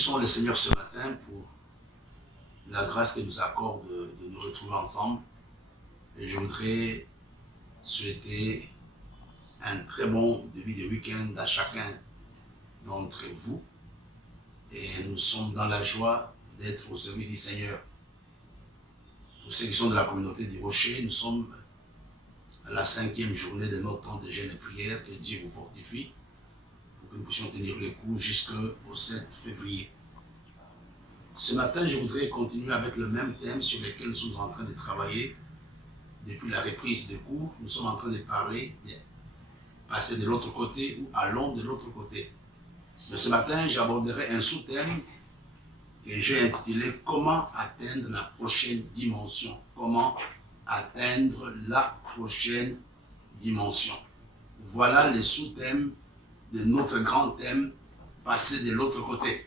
bénissons le Seigneur ce matin pour la grâce qu'il nous accorde de nous retrouver ensemble. Et je voudrais souhaiter un très bon début de week-end à chacun d'entre vous. Et nous sommes dans la joie d'être au service du Seigneur. Pour ceux qui sont de la communauté du Rocher, nous sommes à la 5e journée de notre temps de jeûne et prière. Que Dieu vous fortifie pour que nous puissions tenir le coup jusqu'au 7 février. Ce matin, je voudrais continuer avec le même thème sur lequel nous sommes en train de travailler depuis la reprise des cours. Nous sommes en train de parler de passer de l'autre côté ou allons de l'autre côté. Mais ce matin, j'aborderai un sous-thème que j'ai intitulé « Comment atteindre la prochaine dimension ?» Comment atteindre la prochaine dimension. Voilà les sous-thèmes de notre grand thème « Passer de l'autre côté ».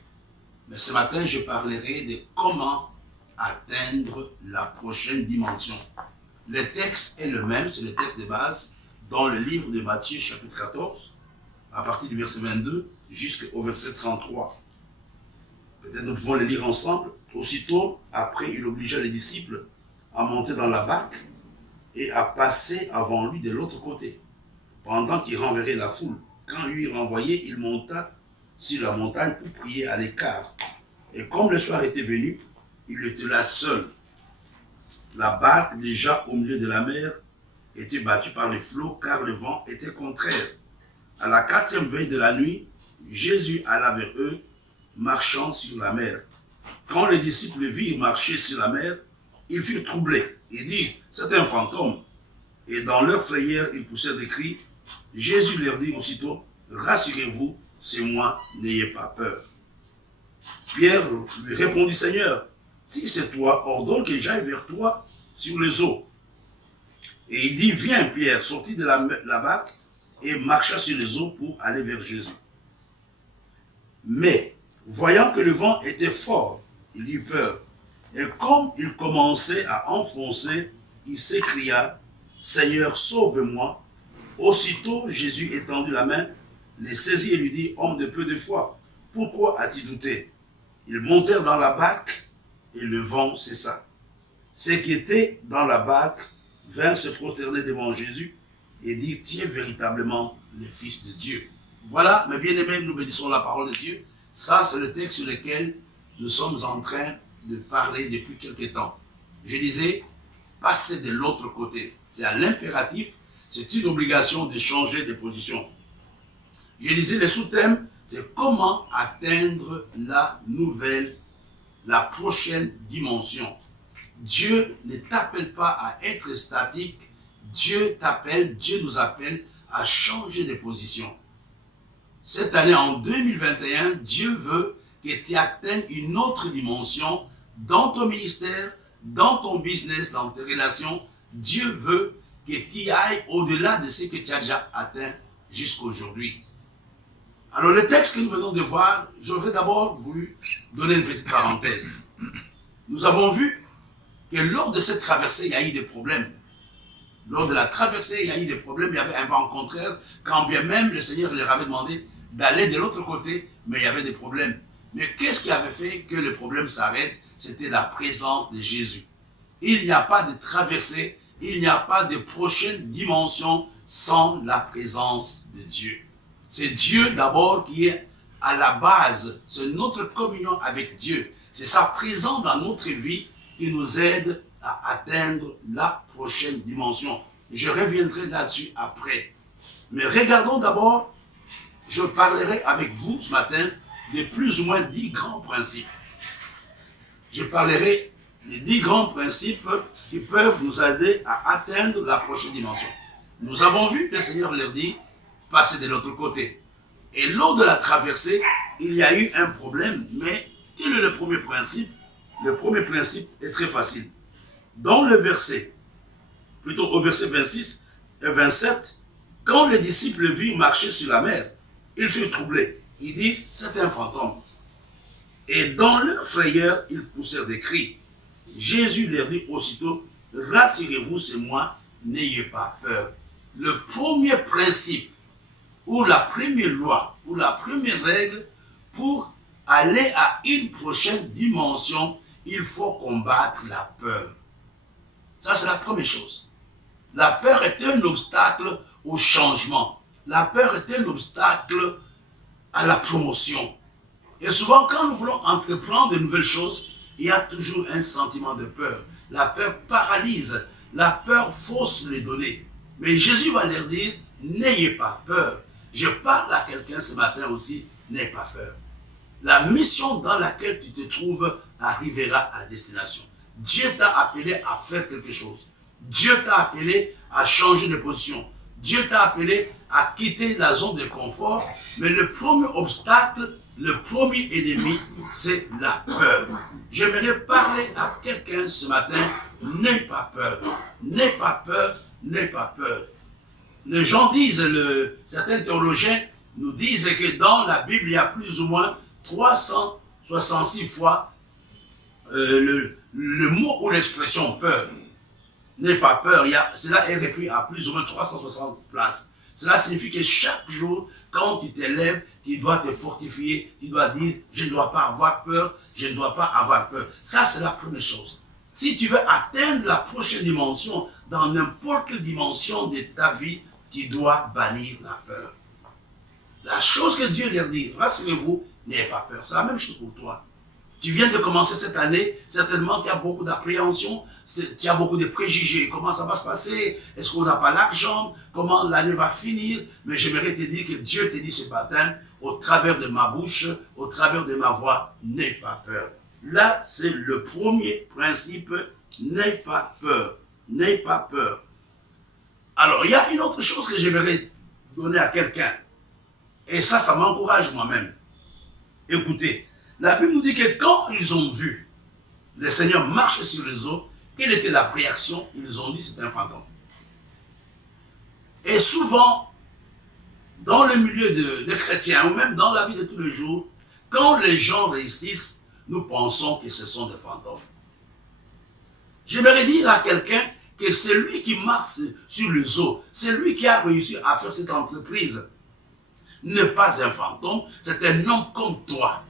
Mais ce matin, je parlerai de comment atteindre la prochaine dimension. Le texte est le même, c'est le texte de base, dans le livre de Matthieu, chapitre 14, à partir du verset 22 jusqu'au verset 33. Peut-être nous pouvons le lire ensemble. Aussitôt, après, il obligea les disciples à monter dans la barque et à passer avant lui de l'autre côté, pendant qu'il renverrait la foule. Quand lui renvoyait, il monta sur la montagne pour prier à l'écart. Et comme le soir était venu, il était là seul. La barque, déjà au milieu de la mer, était battue par les flots, car le vent était contraire. À la 4e veille de la nuit, Jésus alla vers eux, marchant sur la mer. Quand les disciples le virent marcher sur la mer, ils furent troublés et dirent, c'est un fantôme. Et dans leur frayeur, ils poussèrent des cris. Jésus leur dit aussitôt, rassurez-vous, c'est moi, n'ayez pas peur. Pierre lui répondit, Seigneur, si c'est toi, ordonne que j'aille vers toi sur les eaux. Et il dit, viens Pierre, sortit de la barque et marcha sur les eaux pour aller vers Jésus. Mais, voyant que le vent était fort, il eut peur. Et comme il commençait à enfoncer, il s'écria, Seigneur, sauve-moi. Aussitôt, Jésus étendit la main, les saisit et lui dit, homme de peu de foi, pourquoi as-tu douté? Ils montèrent dans la barque et le vent cessa. Ceux qui étaient dans la barque vinrent se prosterner devant Jésus et dirent, tu es véritablement le Fils de Dieu. Voilà, mes bien-aimés, nous bénissons la parole de Dieu. Ça, c'est le texte sur lequel nous sommes en train de parler depuis quelque temps. Je disais, passer de l'autre côté. C'est à l'impératif, c'est une obligation de changer de position. Je disais, le sous-thème, c'est comment atteindre la prochaine dimension. Dieu ne t'appelle pas à être statique. Dieu t'appelle, Dieu nous appelle à changer de position. Cette année, en 2021, Dieu veut que tu atteignes une autre dimension dans ton ministère, dans ton business, dans tes relations. Dieu veut que tu ailles au-delà de ce que tu as déjà atteint jusqu'à aujourd'hui. Alors le texte que nous venons de voir, j'aurais d'abord voulu donner une petite parenthèse. Nous avons vu que lors de cette traversée, il y a eu des problèmes. Lors de la traversée, il y a eu des problèmes, il y avait un vent contraire, quand bien même le Seigneur leur avait demandé d'aller de l'autre côté, mais il y avait des problèmes. Mais qu'est-ce qui avait fait que le problème s'arrête? C'était la présence de Jésus. Il n'y a pas de traversée, il n'y a pas de prochaine dimension sans la présence de Dieu. C'est Dieu d'abord qui est à la base, c'est notre communion avec Dieu. C'est sa présence dans notre vie qui nous aide à atteindre la prochaine dimension. Je reviendrai là-dessus après. Mais regardons d'abord, je parlerai avec vous ce matin de plus ou moins 10 grands principes. Je parlerai des 10 grands principes qui peuvent nous aider à atteindre la prochaine dimension. Nous avons vu, le Seigneur leur dit, passer de l'autre côté. Et lors de la traversée, il y a eu un problème, mais quel est le premier principe? Le premier principe est très facile. Dans le verset, plutôt au verset 26 et 27, quand les disciples virent marcher sur la mer, ils furent troublés. Il dit, c'est un fantôme. Et dans leur frayeur, ils poussèrent des cris. Jésus leur dit aussitôt, rassurez-vous, c'est moi, n'ayez pas peur. Le premier principe, ou la première loi, ou la première règle pour aller à une prochaine dimension, il faut combattre la peur. Ça, c'est la première chose. La peur est un obstacle au changement. La peur est un obstacle à la promotion. Et souvent, quand nous voulons entreprendre de nouvelles choses, il y a toujours un sentiment de peur. La peur paralyse. La peur fausse les données. Mais Jésus va leur dire, n'ayez pas peur. Je parle à quelqu'un ce matin aussi, n'ayez pas peur. La mission dans laquelle tu te trouves arrivera à destination. Dieu t'a appelé à faire quelque chose. Dieu t'a appelé à changer de position. Dieu t'a appelé à quitter la zone de confort. Mais le premier obstacle, le premier ennemi, c'est la peur. J'aimerais parler à quelqu'un ce matin, n'aie pas peur. N'aie pas peur, n'aie pas peur. Les gens disent, certains théologiens nous disent que dans la Bible, il y a plus ou moins 366 fois le mot ou l'expression peur. N'aie pas peur, cela est repris à plus ou moins 360 places. Cela signifie que chaque jour, quand tu t'élèves, tu dois te fortifier, tu dois dire, je ne dois pas avoir peur, je ne dois pas avoir peur. Ça, c'est la première chose. Si tu veux atteindre la prochaine dimension, dans n'importe quelle dimension de ta vie, tu dois bannir la peur. La chose que Dieu leur dit, rassurez-vous, n'ayez pas peur. C'est la même chose pour toi. Tu viens de commencer cette année, certainement tu as beaucoup d'appréhension, tu as beaucoup de préjugés. Comment ça va se passer? Est-ce qu'on n'a pas l'argent? Comment l'année va finir? Mais j'aimerais te dire que Dieu te dit ce matin, au travers de ma bouche, au travers de ma voix, n'aie pas peur. Là, c'est le premier principe, n'aie pas peur. N'aie pas peur. Alors, il y a une autre chose que j'aimerais donner à quelqu'un. Et ça m'encourage moi-même. Écoutez, la Bible nous dit que quand ils ont vu le Seigneur marcher sur les eaux, quelle était la réaction? Ils ont dit c'est un fantôme. Et souvent, dans le milieu des chrétiens, ou même dans la vie de tous les jours, quand les gens réussissent, nous pensons que ce sont des fantômes. J'aimerais dire à quelqu'un que celui qui marche sur les eaux, celui qui a réussi à faire cette entreprise, n'est pas un fantôme, c'est un homme comme toi.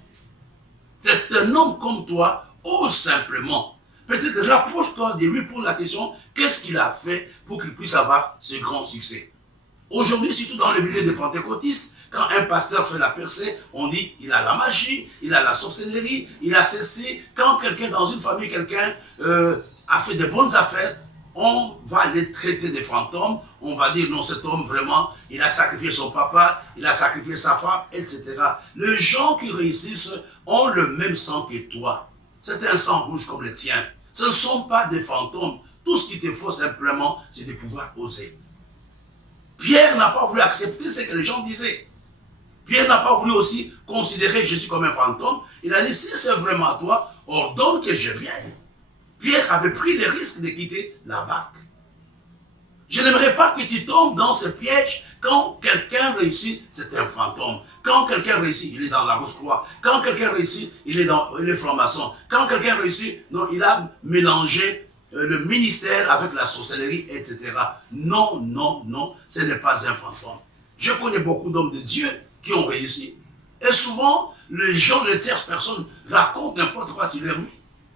C'est un homme comme toi, ou simplement. Peut-être rapproche-toi de lui pour la question, qu'est-ce qu'il a fait pour qu'il puisse avoir ce grand succès? Aujourd'hui, surtout dans le milieu des pentecôtistes, quand un pasteur fait la percée, on dit, il a la magie, il a la sorcellerie, il a ceci. Quand quelqu'un, dans une famille, quelqu'un a fait de bonnes affaires, on va les traiter de fantômes, on va dire non, cet homme vraiment, il a sacrifié son papa, il a sacrifié sa femme, etc. Les gens qui réussissent ont le même sang que toi. C'est un sang rouge comme le tien. Ce ne sont pas des fantômes. Tout ce qu'il te faut simplement, c'est de pouvoir oser. Pierre n'a pas voulu accepter ce que les gens disaient. Pierre n'a pas voulu aussi considérer Jésus comme un fantôme. Il a dit, si c'est vraiment toi, ordonne que je vienne. Pierre avait pris le risque de quitter la barque. Je n'aimerais pas que tu tombes dans ce piège. Quand quelqu'un réussit, c'est un fantôme. Quand quelqu'un réussit, il est dans la Rose-Croix. Quand quelqu'un réussit, il est franc-maçon. Quand quelqu'un réussit, non, il a mélangé le ministère avec la sorcellerie, etc. Non, non, non, ce n'est pas un fantôme. Je connais beaucoup d'hommes de Dieu qui ont réussi. Et souvent, les gens, les tierces personnes racontent n'importe quoi sur leur vie.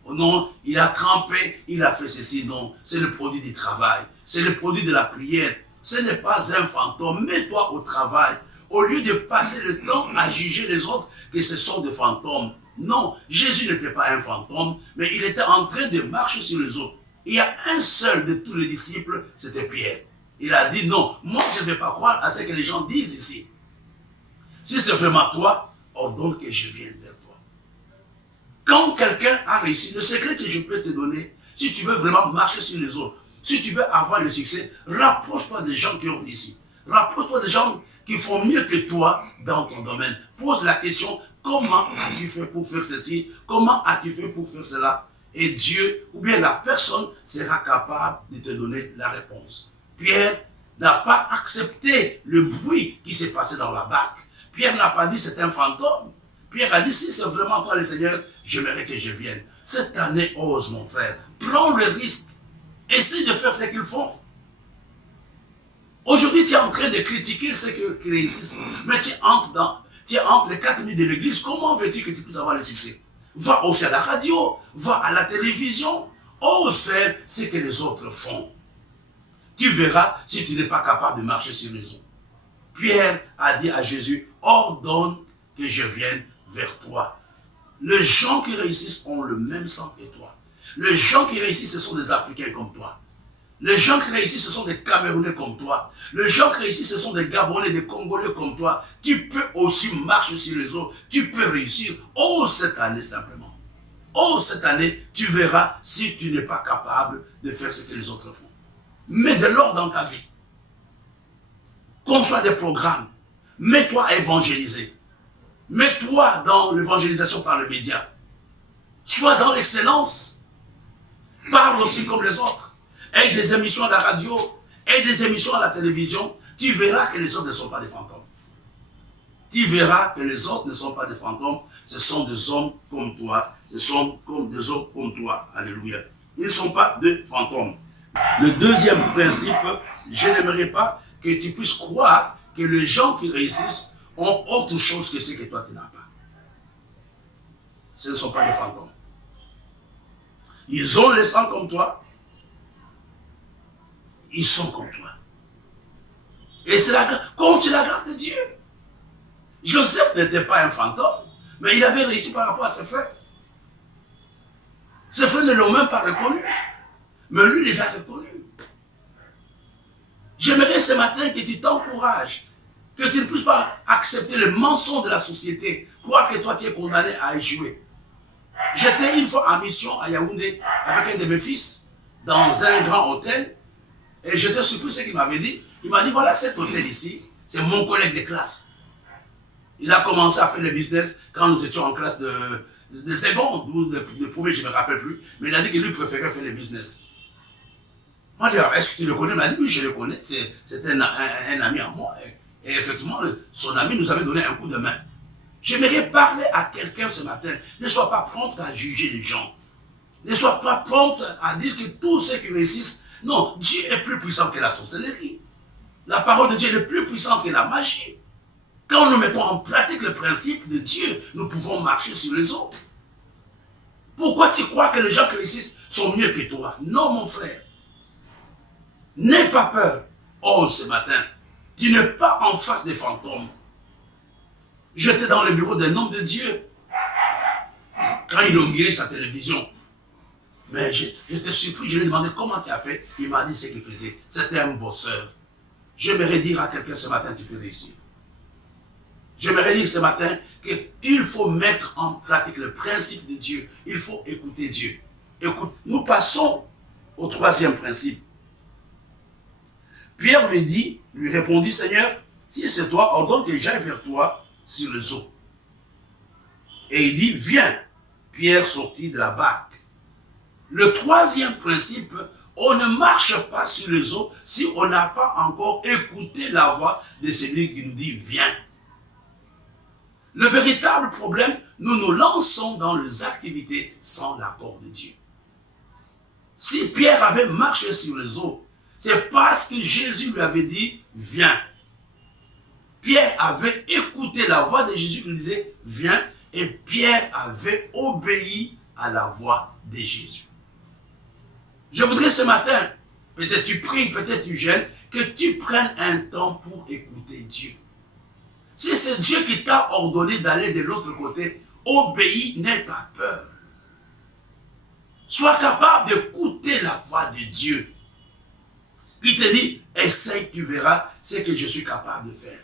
Non, il a trempé, il a fait ceci, non. C'est le produit du travail. C'est le produit de la prière. Ce n'est pas un fantôme. Mets-toi au travail. Au lieu de passer le temps à juger les autres que ce sont des fantômes. Non, Jésus n'était pas un fantôme, mais il était en train de marcher sur les eaux. Il y a un seul de tous les disciples, c'était Pierre. Il a dit non, moi je ne vais pas croire à ce que les gens disent ici. Si c'est vraiment toi, ordonne que je vienne vers toi. Quand quelqu'un a réussi, le secret que je peux te donner, si tu veux vraiment marcher sur les eaux, si tu veux avoir le succès, rapproche-toi des gens qui ont réussi. Rapproche-toi des gens qui font mieux que toi dans ton domaine. Pose la question, comment as-tu fait pour faire ceci? Comment as-tu fait pour faire cela? Et Dieu, ou bien la personne, sera capable de te donner la réponse. Pierre n'a pas accepté le bruit qui s'est passé dans la barque. Pierre n'a pas dit c'est un fantôme. Pierre a dit si c'est vraiment toi le Seigneur, j'aimerais que je vienne. Cette année, ose mon frère, prends le risque. Essaye de faire ce qu'ils font. Aujourd'hui, tu es en train de critiquer ceux qui réussissent, mais tu es entre les 4 murs de l'église, comment veux-tu que tu puisses avoir le succès? Va aussi à la radio, va à la télévision, ose faire ce que les autres font. Tu verras si tu n'es pas capable de marcher sur les eaux. Pierre a dit à Jésus, ordonne que je vienne vers toi. Les gens qui réussissent ont le même sang que toi. Les gens qui réussissent, ce sont des Africains comme toi. Les gens qui réussissent, ce sont des Camerounais comme toi. Les gens qui réussissent, ce sont des Gabonais, des Congolais comme toi. Tu peux aussi marcher sur les eaux. Tu peux réussir. Ose cette année simplement. Ose cette année, tu verras si tu n'es pas capable de faire ce que les autres font. Mets de l'ordre dans ta vie. Conçois des programmes. Mets-toi à évangéliser. Mets-toi dans l'évangélisation par le média. Sois dans l'excellence. Parle aussi comme les autres. Aie des émissions à la radio, aie des émissions à la télévision. Tu verras que les autres ne sont pas des fantômes. Tu verras que les autres ne sont pas des fantômes. Ce sont des hommes comme toi. Ce sont comme des hommes comme toi. Alléluia. Ils ne sont pas des fantômes. Le deuxième principe, je n'aimerais pas que tu puisses croire que les gens qui réussissent ont autre chose que ce que toi tu n'as pas. Ce ne sont pas des fantômes. Ils ont le sang comme toi. Ils sont comme toi. Et c'est compte sur la grâce de Dieu. Joseph n'était pas un fantôme, mais il avait réussi par rapport à ses frères. Ses frères ne l'ont même pas reconnu, mais lui les a reconnus. J'aimerais ce matin que tu t'encourages, que tu ne puisses pas accepter le mensonge de la société, croire que toi tu es condamné à échouer. J'étais une fois en mission à Yaoundé avec un de mes fils dans un grand hôtel et j'étais surpris ce qu'il m'avait dit. Il m'a dit, voilà cet hôtel ici, c'est mon collègue de classe. Il a commencé à faire le business quand nous étions en classe de seconde ou de premier, je ne me rappelle plus. Mais il a dit que lui préférait faire le business. Moi, je dis, est-ce que tu le connais? Il m'a dit, oui, je le connais. C'était un ami à moi. Et effectivement, son ami nous avait donné un coup de main. J'aimerais parler à quelqu'un ce matin. Ne sois pas prompt à juger les gens. Ne sois pas prompt à dire que tous ceux qui réussissent, non, Dieu est plus puissant que la sorcellerie. La parole de Dieu est plus puissante que la magie. Quand nous mettons en pratique le principe de Dieu, nous pouvons marcher sur les eaux. Pourquoi tu crois que les gens qui réussissent sont mieux que toi? Non, mon frère. N'aie pas peur. Ose ce matin. Tu n'es pas en face des fantômes. J'étais dans le bureau d'un homme de Dieu quand il inaugurait sa télévision. Mais j'étais surpris, je lui ai demandé comment tu as fait. Il m'a dit ce qu'il faisait. C'était un bosseur. J'aimerais dire à quelqu'un ce matin, tu peux réussir. J'aimerais dire ce matin qu'il faut mettre en pratique le principe de Dieu. Il faut écouter Dieu. Écoute, nous passons au troisième principe. Pierre lui répondit, Seigneur, si c'est toi, ordonne que j'aille vers toi sur les eaux. Et il dit, viens. Pierre sortit de la barque. Le troisième principe, on ne marche pas sur les eaux si on n'a pas encore écouté la voix de celui qui nous dit, viens. Le véritable problème, nous nous lançons dans les activités sans l'accord de Dieu. Si Pierre avait marché sur les eaux, c'est parce que Jésus lui avait dit, viens. Pierre avait écouté la voix de Jésus qui lui disait, viens, et Pierre avait obéi à la voix de Jésus. Je voudrais ce matin, peut-être tu pries, peut-être tu jeûnes, que tu prennes un temps pour écouter Dieu. Si c'est Dieu qui t'a ordonné d'aller de l'autre côté, obéis, n'aie pas peur. Sois capable d'écouter la voix de Dieu. Il te dit, essaye, tu verras ce que je suis capable de faire.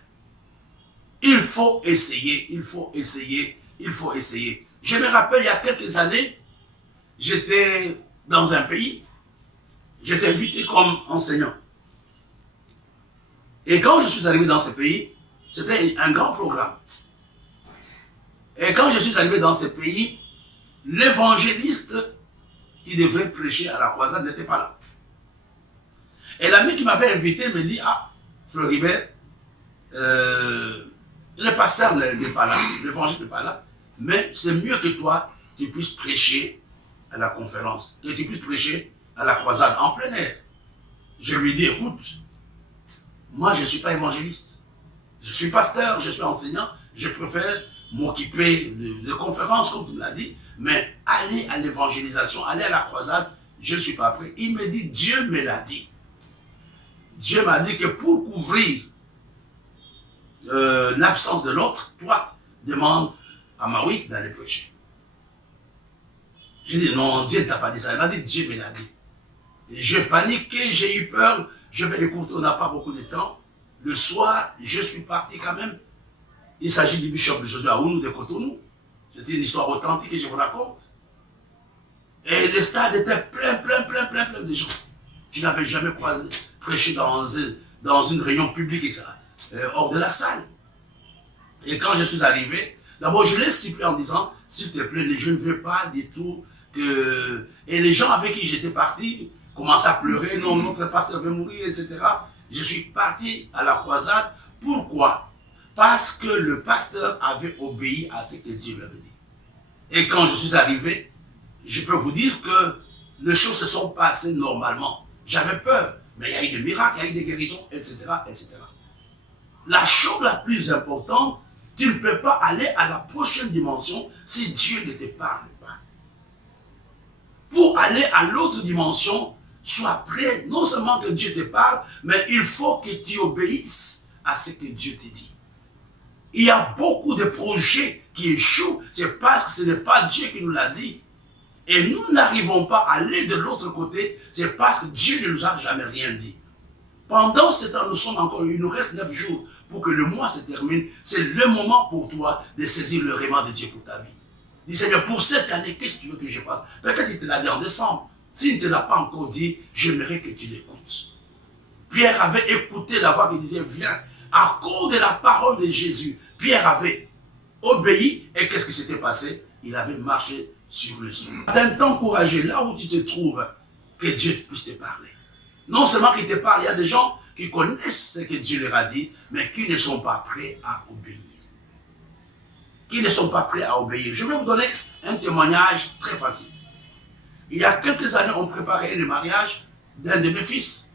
Il faut essayer, il faut essayer, il faut essayer. Je me rappelle, il y a quelques années, j'étais dans un pays, j'étais invité comme enseignant. Et quand je suis arrivé dans ce pays, c'était un grand programme. Et quand je suis arrivé dans ce pays, l'évangéliste qui devrait prêcher à la croisade n'était pas là. Et l'ami qui m'avait invité me dit, ah, Floribert, le pasteur n'est pas là, l'évangile n'est pas là, mais c'est mieux que toi, tu puisses prêcher à la conférence, que tu puisses prêcher à la croisade en plein air. Je lui dis, écoute, moi je ne suis pas évangéliste. Je suis pasteur, je suis enseignant, je préfère m'occuper de conférences, comme tu me l'as dit, mais aller à l'évangélisation, aller à la croisade, je ne suis pas prêt. Il me dit, Dieu me l'a dit. Dieu m'a dit que pour couvrir l'absence de l'autre, toi, demande à Maui d'aller prêcher. J'ai dit, non, Dieu ne t'a pas dit ça. Il m'a dit, Dieu me l'a dit. Et j'ai paniqué, j'ai eu peur. Je vais écouter, on n'a pas beaucoup de temps. Le soir, je suis parti quand même. Il s'agit du bishop de Josué Aounou de Cotonou. C'était une histoire authentique que je vous raconte. Et le stade était plein de gens. Je n'avais jamais prêché dans une réunion publique, etc., hors de la salle. Et quand je suis arrivé, d'abord je l'ai supplié en disant, s'il te plaît, je ne veux pas du tout que... Et les gens avec qui j'étais parti commençaient à pleurer, non, notre pasteur veut mourir, etc. Je suis parti à la croisade. Pourquoi? Parce que le pasteur avait obéi à ce que Dieu lui avait dit. Et quand je suis arrivé, je peux vous dire que les choses se sont passées normalement. J'avais peur, mais il y a eu des miracles, il y a eu des guérisons, etc., etc. La chose la plus importante, tu ne peux pas aller à la prochaine dimension si Dieu ne te parle pas. Pour aller à l'autre dimension, sois prêt, non seulement que Dieu te parle, mais il faut que tu obéisses à ce que Dieu te dit. Il y a beaucoup de projets qui échouent, c'est parce que ce n'est pas Dieu qui nous l'a dit. Et nous n'arrivons pas à aller de l'autre côté, c'est parce que Dieu ne nous a jamais rien dit. Pendant ce temps, il nous reste 9 jours pour que le mois se termine. C'est le moment pour toi de saisir le rément de Dieu pour ta vie. Dis Seigneur, pour cette année, qu'est-ce que tu veux que je fasse? Peut-être qu'il te l'a dit en décembre. S'il ne te l'a pas encore dit, j'aimerais que tu l'écoutes. Pierre avait écouté la voix qui disait, viens. À cause de la parole de Jésus, Pierre avait obéi. Et qu'est-ce qui s'était passé? Il avait marché sur le sol. T'encourager là où tu te trouves, que Dieu puisse te parler. Non seulement qu'il te parle, il y a des gens qui connaissent ce que Dieu leur a dit, mais qui ne sont pas prêts à obéir. Qui ne sont pas prêts à obéir. Je vais vous donner un témoignage très facile. Il y a quelques années, on préparait le mariage d'un de mes fils.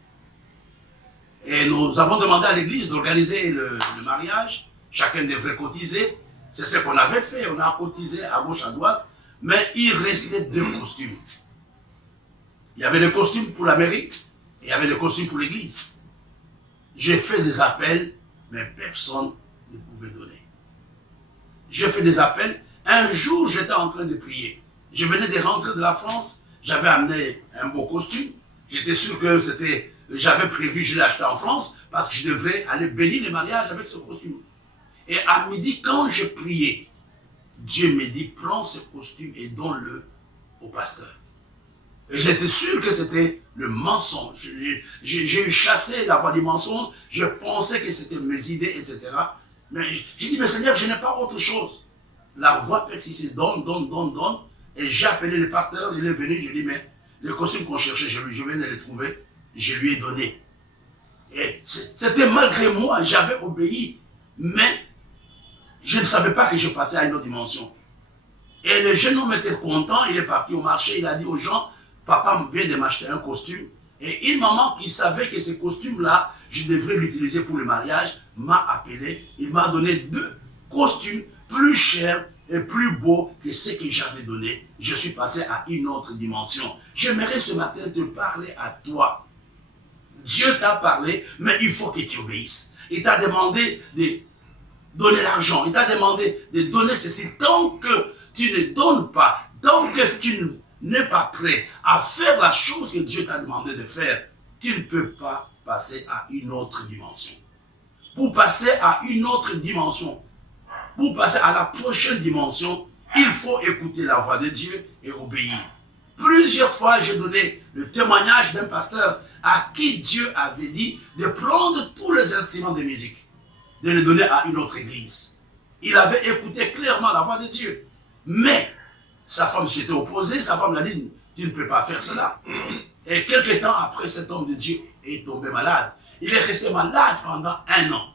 Et nous avons demandé à l'église d'organiser le mariage. Chacun devrait cotiser. C'est ce qu'on avait fait. On a cotisé à gauche, à droite. Mais il restait 2 costumes. Il y avait le costume pour la mairie et il y avait le costume pour l'église. J'ai fait des appels, mais personne ne pouvait donner. J'ai fait des appels. Un jour, j'étais en train de prier. Je venais de rentrer de la France. J'avais amené un beau costume. J'étais sûr que c'était... J'avais prévu, je l'ai acheté en France parce que je devrais aller bénir les mariages avec ce costume. Et à midi, quand je priais, Dieu me dit, prends ce costume et donne-le au pasteur. Et j'étais sûr que c'était le mensonge. J'ai chassé la voix du mensonge, je pensais que c'était mes idées, etc. Mais j'ai dit, mais Seigneur, je n'ai pas autre chose. La voix persistait, donne. Et j'ai appelé le pasteur, il est venu, je lui ai dit, mais le costume qu'on cherchait, je viens de le trouver, je lui ai donné. Et c'était malgré moi, j'avais obéi, mais je ne savais pas que je passais à une autre dimension. Et le jeune homme était content, il est parti au marché, il a dit aux gens, papa vient de m'acheter un costume. Et une maman qui savait que ce costume-là, je devrais l'utiliser pour le mariage, m'a appelé, il m'a donné 2 costumes plus chers et plus beaux que ce que j'avais donné. Je suis passé à une autre dimension. J'aimerais ce matin te parler à toi. Dieu t'a parlé, mais il faut que tu obéisses. Il t'a demandé de donner l'argent. Il t'a demandé de donner ceci. Tant que tu ne donnes pas, tant que tu n'es pas prêt à faire la chose que Dieu t'a demandé de faire, tu ne peux pas passer à une autre dimension. Pour passer à une autre dimension, pour passer à la prochaine dimension, il faut écouter la voix de Dieu et obéir. Plusieurs fois, j'ai donné le témoignage d'un pasteur à qui Dieu avait dit de prendre tous les instruments de musique, de les donner à une autre église. Il avait écouté clairement la voix de Dieu. Mais sa femme s'y était opposée, sa femme lui a dit, tu ne peux pas faire cela. Et quelques temps après, cet homme de Dieu est tombé malade. Il est resté malade pendant 1 an.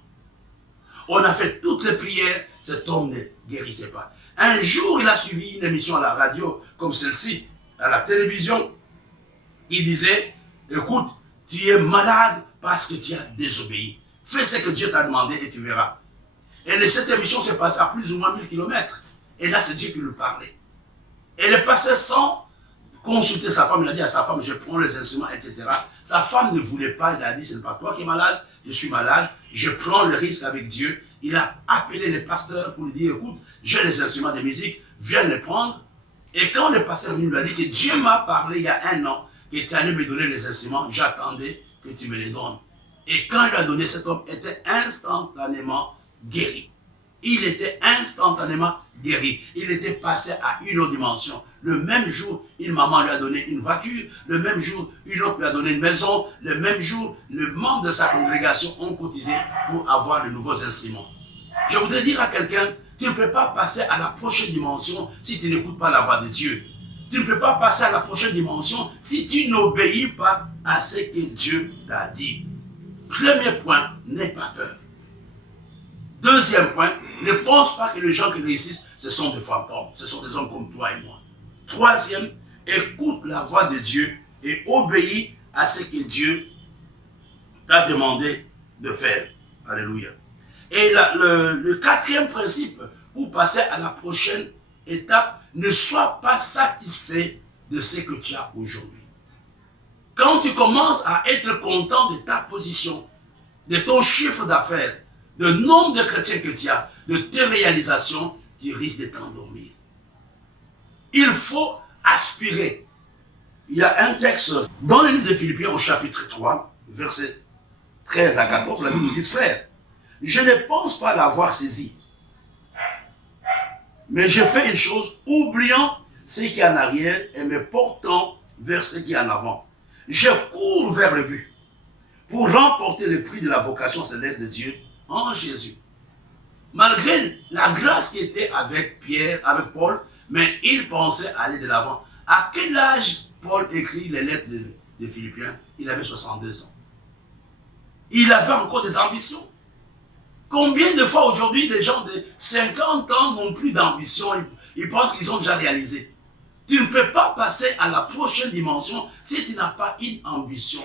On a fait toutes les prières, cet homme ne guérissait pas. Un jour, il a suivi une émission à la radio, comme celle-ci, à la télévision. Il disait, écoute, tu es malade parce que tu as désobéi. Fais ce que Dieu t'a demandé et tu verras. Et cette émission s'est passée à plus ou moins 1000 km. Et là, c'est Dieu qui lui parlait. Elle est passée sans consulter sa femme. Il a dit à sa femme, je prends les instruments, etc. Sa femme ne voulait pas. Il a dit, ce n'est pas toi qui es malade, je suis malade. Je prends le risque avec Dieu. Il a appelé les pasteurs pour lui dire, écoute, j'ai les instruments de musique, viens les prendre. Et quand le pasteur lui a dit que Dieu m'a parlé il y a 1 an, qu'il était allé me donner les instruments, j'attendais que tu me les donnes. Et quand il lui a donné, cet homme était instantanément guéri. Il était instantanément guéri. Il était passé à une autre dimension. Le même jour, une maman lui a donné une voiture. Le même jour, une autre lui a donné une maison. Le même jour, le membre de sa congrégation ont cotisé pour avoir de nouveaux instruments. Je voudrais dire à quelqu'un, tu ne peux pas passer à la prochaine dimension si tu n'écoutes pas la voix de Dieu. Tu ne peux pas passer à la prochaine dimension si tu n'obéis pas à ce que Dieu t'a dit. Premier point, n'aie pas peur. Deuxième point, ne pense pas que les gens qui réussissent, ce sont des fantômes. Ce sont des hommes comme toi et moi. Troisième, écoute la voix de Dieu et obéis à ce que Dieu t'a demandé de faire. Alléluia. Et le quatrième principe, pour passer à la prochaine étape, ne sois pas satisfait de ce que tu as aujourd'hui. Quand tu commences à être content de ta position, de ton chiffre d'affaires, de nombre de chrétiens que tu as, de tes réalisations, tu risques de t'endormir. Il faut aspirer. Il y a un texte dans le livre de Philippiens au chapitre 3, versets 13 à 14, la Bible nous dit, frère, je ne pense pas l'avoir saisi, mais je fais une chose, oubliant ce qui est en arrière et me portant vers ce qui est en avant. Je cours vers le but pour remporter le prix de la vocation céleste de Dieu en Jésus. Malgré la grâce qui était avec Pierre, avec Paul, mais il pensait aller de l'avant. À quel âge Paul écrit les lettres de Philippiens? Il avait 62 ans. Il avait encore des ambitions. Combien de fois aujourd'hui des gens de 50 ans n'ont plus d'ambition, ils pensent qu'ils ont déjà réalisé. Tu ne peux pas passer à la prochaine dimension si tu n'as pas une ambition.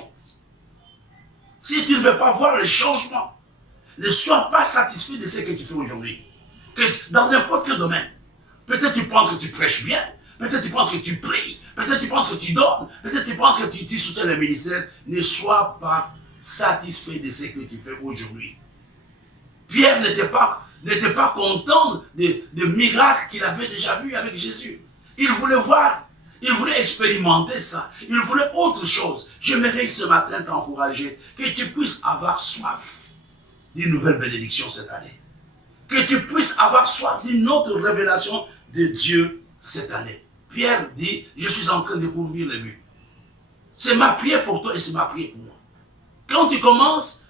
Si tu ne veux pas voir le changement, ne sois pas satisfait de ce que tu fais aujourd'hui. Dans n'importe quel domaine. Peut-être tu penses que tu prêches bien, peut-être tu penses que tu pries, peut-être tu penses que tu donnes, peut-être tu penses que tu soutiens le ministère. Ne sois pas satisfait de ce que tu fais aujourd'hui. Pierre n'était pas content des miracles qu'il avait déjà vus avec Jésus. Il voulait voir, il voulait expérimenter ça, il voulait autre chose. J'aimerais ce matin t'encourager que tu puisses avoir soif d'une nouvelle bénédiction cette année. Que tu puisses avoir soif d'une autre révélation de Dieu cette année. Pierre dit, je suis en train de découvrir le but. C'est ma prière pour toi et c'est ma prière pour moi. Quand tu commences,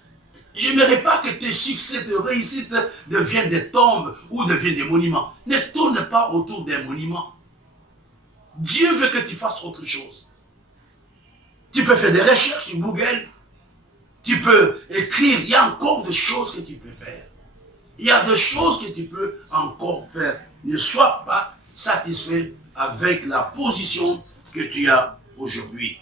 je n'aimerais pas que tes succès, tes réussites deviennent des tombes ou deviennent des monuments. Ne tourne pas autour des monuments. Dieu veut que tu fasses autre chose. Tu peux faire des recherches sur Google. Tu peux écrire. Il y a encore des choses que tu peux faire. Il y a des choses que tu peux encore faire. Ne sois pas satisfait avec la position que tu as aujourd'hui.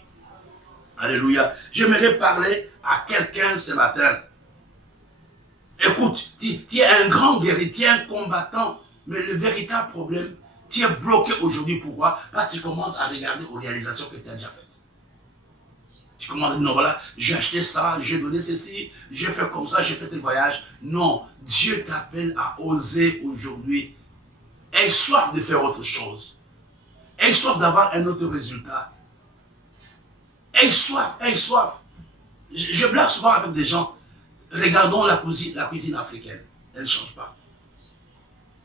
Alléluia. J'aimerais parler à quelqu'un ce matin. Écoute, tu es un grand guerrier, tu es un combattant, mais le véritable problème, tu es bloqué aujourd'hui. Pourquoi? Parce que tu commences à regarder aux réalisations que tu as déjà faites. Tu commences à dire, non, voilà, j'ai acheté ça, j'ai donné ceci, j'ai fait comme ça, j'ai fait tel voyage. Non, Dieu t'appelle à oser aujourd'hui. Aie soif de faire autre chose. Aie soif d'avoir un autre résultat. Aie soif, aie soif. Je blague souvent avec des gens. Regardons la cuisine africaine. Elle ne change pas.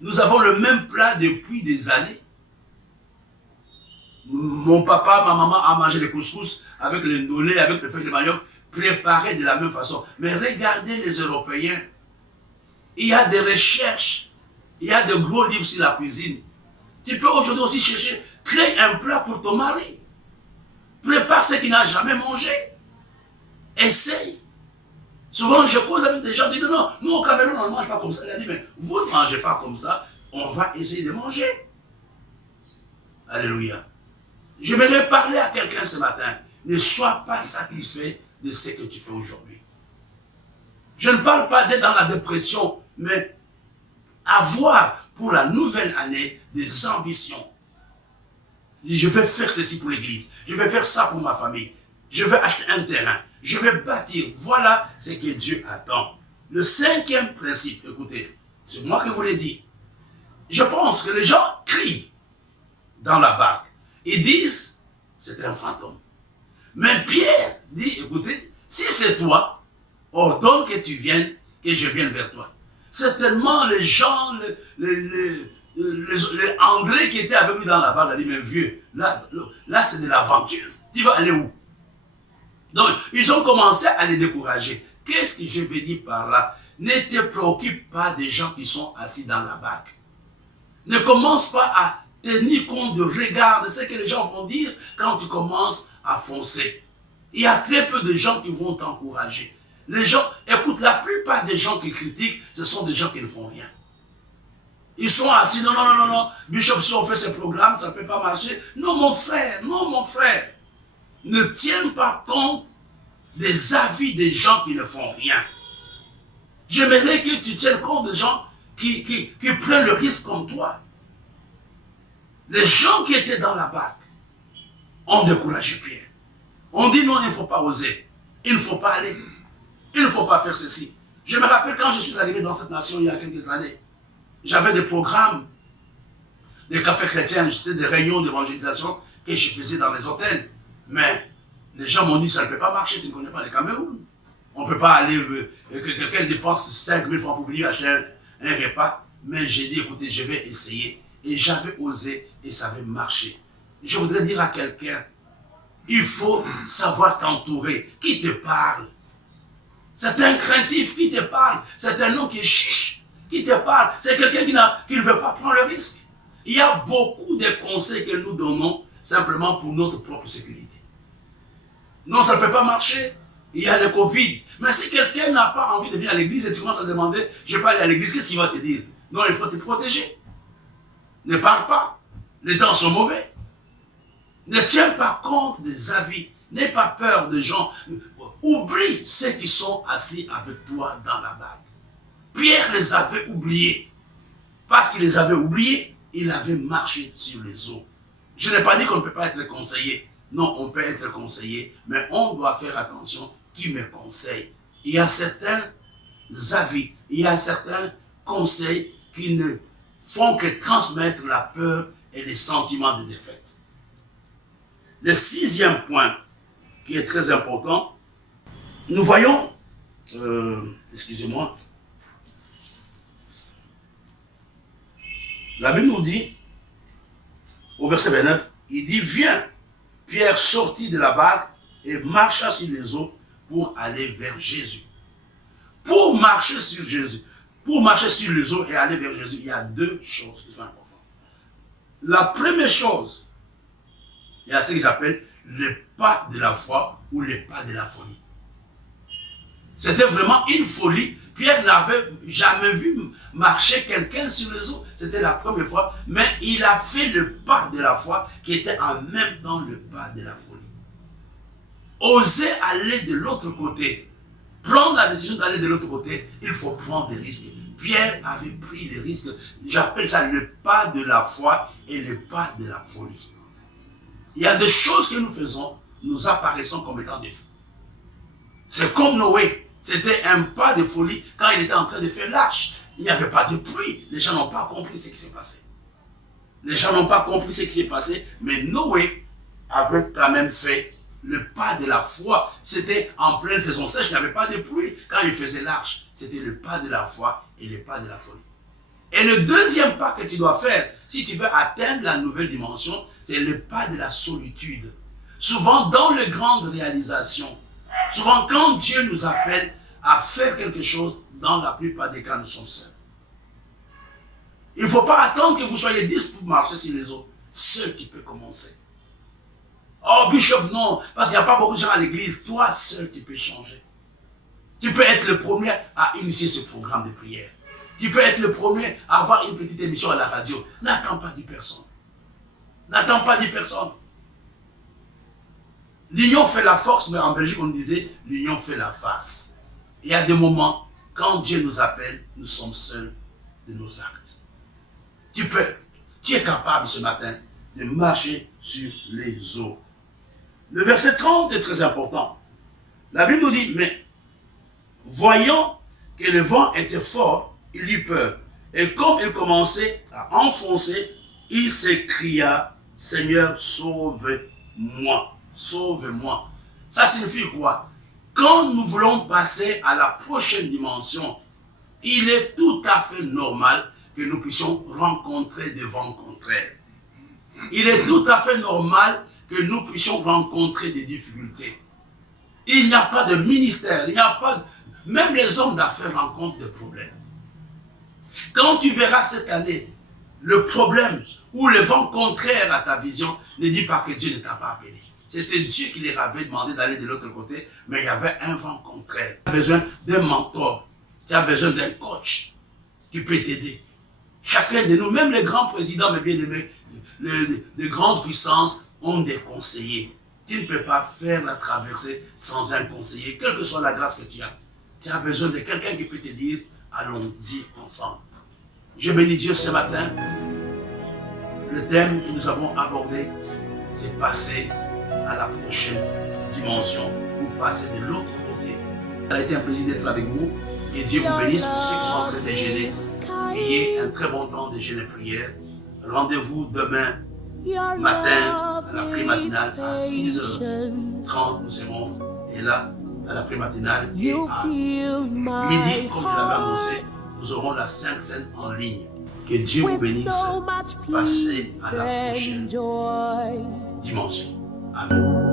Nous avons le même plat depuis des années. Mon papa, ma maman a mangé les couscous avec le ndolé, avec le feuille de manioc, préparés de la même façon. Mais regardez les Européens. Il y a des recherches. Il y a de gros livres sur la cuisine. Tu peux aujourd'hui aussi chercher, créer un plat pour ton mari. Prépare ce qu'il n'a jamais mangé. Essaye. Souvent, je cause avec des gens qui disent non, nous au Cameroun, on ne mange pas comme ça. Il a dit, mais vous ne mangez pas comme ça, on va essayer de manger. Alléluia. J'aimerais parler à quelqu'un ce matin. Ne sois pas satisfait de ce que tu fais aujourd'hui. Je ne parle pas d'être dans la dépression, mais avoir pour la nouvelle année des ambitions. Je vais faire ceci pour l'église, je vais faire ça pour ma famille, je vais acheter un terrain, je vais bâtir. Voilà ce que Dieu attend. Le cinquième principe, écoutez, c'est moi qui vous l'ai dit. Je pense que les gens crient dans la barque et disent, c'est un fantôme. Mais Pierre dit, écoutez, si c'est toi, ordonne que tu viennes, que je vienne vers toi. Certainement, les gens, les André qui était avec lui dans la barque a dit, mais vieux, là c'est de l'aventure. Tu vas aller où? Donc, ils ont commencé à les décourager. Qu'est-ce que je veux dire par là? Ne te préoccupe pas des gens qui sont assis dans la barque. Ne commence pas à tenir compte de regard de ce que les gens vont dire quand tu commences à foncer. Il y a très peu de gens qui vont t'encourager. Les gens, écoute, la plupart des gens qui critiquent, ce sont des gens qui ne font rien. Ils sont assis, non, Bishop, si on fait ce programme, ça ne peut pas marcher. Non, mon frère, ne tiens pas compte des avis des gens qui ne font rien. J'aimerais que tu tiennes compte des gens qui prennent le risque comme toi. Les gens qui étaient dans la barque ont découragé Pierre. On dit non, il ne faut pas oser. Il ne faut pas aller. Il ne faut pas faire ceci. Je me rappelle quand je suis arrivé dans cette nation il y a quelques années, j'avais des programmes, des cafés chrétiens, c'était des réunions d'évangélisation que je faisais dans les hôtels. Mais les gens m'ont dit, ça ne peut pas marcher, tu ne connais pas le Cameroun. On ne peut pas aller, que quelqu'un dépense 5 000 francs pour venir acheter un repas. Mais j'ai dit, écoutez, je vais essayer. Et j'avais osé et ça avait marché. Je voudrais dire à quelqu'un, il faut savoir t'entourer. Qui te parle? C'est un craintif qui te parle. C'est un homme qui est chiche qui te parle. C'est quelqu'un qui ne veut pas prendre le risque. Il y a beaucoup de conseils que nous donnons simplement pour notre propre sécurité. Non, ça ne peut pas marcher. Il y a le Covid. Mais si quelqu'un n'a pas envie de venir à l'église et tu commences à demander, je ne vais pas aller à l'église, qu'est-ce qu'il va te dire? Non, il faut te protéger. Ne parle pas. Les temps sont mauvais. Ne tiens pas compte des avis. N'aie pas peur des gens. Oublie ceux qui sont assis avec toi dans la barque. Pierre les avait oubliés. Parce qu'il les avait oubliés, il avait marché sur les eaux. Je n'ai pas dit qu'on ne peut pas être conseillé. Non, on peut être conseillé, mais on doit faire attention qui me conseille. Il y a certains avis, il y a certains conseils qui ne font que transmettre la peur et les sentiments de défaite. Le sixième point, qui est très important, nous voyons, excusez-moi, la Bible nous dit, au verset 29, il dit, viens, Pierre sortit de la barque et marcha sur les eaux pour aller vers Jésus. Pour marcher sur Jésus, pour marcher sur les eaux et aller vers Jésus, il y a deux choses qui sont importantes. La première chose, il y a ce que j'appelle le pas de la foi ou le pas de la folie. C'était vraiment une folie. Pierre n'avait jamais vu marcher quelqu'un sur les eaux. C'était la première fois. Mais il a fait le pas de la foi qui était en même temps le pas de la folie. Oser aller de l'autre côté. Prendre la décision d'aller de l'autre côté, il faut prendre des risques. Pierre avait pris les risques. J'appelle ça le pas de la foi et le pas de la folie. Il y a des choses que nous faisons, nous apparaissons comme étant des fous. C'est comme Noé. C'était un pas de folie quand il était en train de faire l'arche. Il n'y avait pas de pluie. Les gens n'ont pas compris ce qui s'est passé. Les gens n'ont pas compris ce qui s'est passé, mais Noé avait quand même fait le pas de la foi. C'était en pleine saison sèche, il n'y avait pas de pluie quand il faisait l'arche. C'était le pas de la foi et le pas de la folie. Et le deuxième pas que tu dois faire, si tu veux atteindre la nouvelle dimension, c'est le pas de la solitude. Souvent, dans les grandes réalisations, souvent quand Dieu nous appelle à faire quelque chose, dans la plupart des cas, nous sommes seuls. Il ne faut pas attendre que vous soyez 10 pour marcher sur les eaux. Seul qui peut commencer. Oh, Bishop, non, parce qu'il n'y a pas beaucoup de gens à l'église. Toi seul, tu peux changer. Tu peux être le premier à initier ce programme de prière. Tu peux être le premier à avoir une petite émission à la radio. N'attends pas 10 personnes. N'attends pas 10 personnes. L'union fait la force, mais en Belgique, on disait, l'union fait la farce. Il y a des moments, quand Dieu nous appelle, nous sommes seuls de nos actes. Tu es capable ce matin de marcher sur les eaux. Le verset 30 est très important. La Bible nous dit, mais voyant que le vent était fort, il eut peur. Et comme il commençait à enfoncer, il s'écria, Seigneur, sauve-moi, sauve-moi. Ça signifie quoi? Quand nous voulons passer à la prochaine dimension, il est tout à fait normal que nous puissions rencontrer des vents contraires. Il est tout à fait normal que nous puissions rencontrer des difficultés. Il n'y a pas de ministère, il n'y a pas... Même les hommes d'affaires rencontrent des problèmes. Quand tu verras cette année le problème ou le vent contraire à ta vision, ne dis pas que Dieu ne t'a pas appelé. C'était Dieu qui leur avait demandé d'aller de l'autre côté, mais il y avait un vent contraire. Tu as besoin d'un mentor, tu as besoin d'un coach qui peut t'aider. Chacun de nous, même les grands présidents, mes bien-aimés, de grandes puissances, ont des conseillers. Tu ne peux pas faire la traversée sans un conseiller, quelle que soit la grâce que tu as. Tu as besoin de quelqu'un qui peut te dire, allons-y ensemble. Je bénis Dieu ce matin. Le thème que nous avons abordé, c'est passer à la prochaine dimension ou passer de l'autre côté. Ça a été un plaisir d'être avec vous. Que Dieu vous bénisse pour ceux qui sont en train de jeûner. Ayez un très bon temps de jeûne et prière. Rendez-vous demain matin à la prière matinale à 6h30. Nous serons là à la prière matinale et à midi, comme je l'avais annoncé, nous aurons la Sainte Seine en ligne. Que Dieu vous bénisse. Passez à la prochaine dimension. Amen.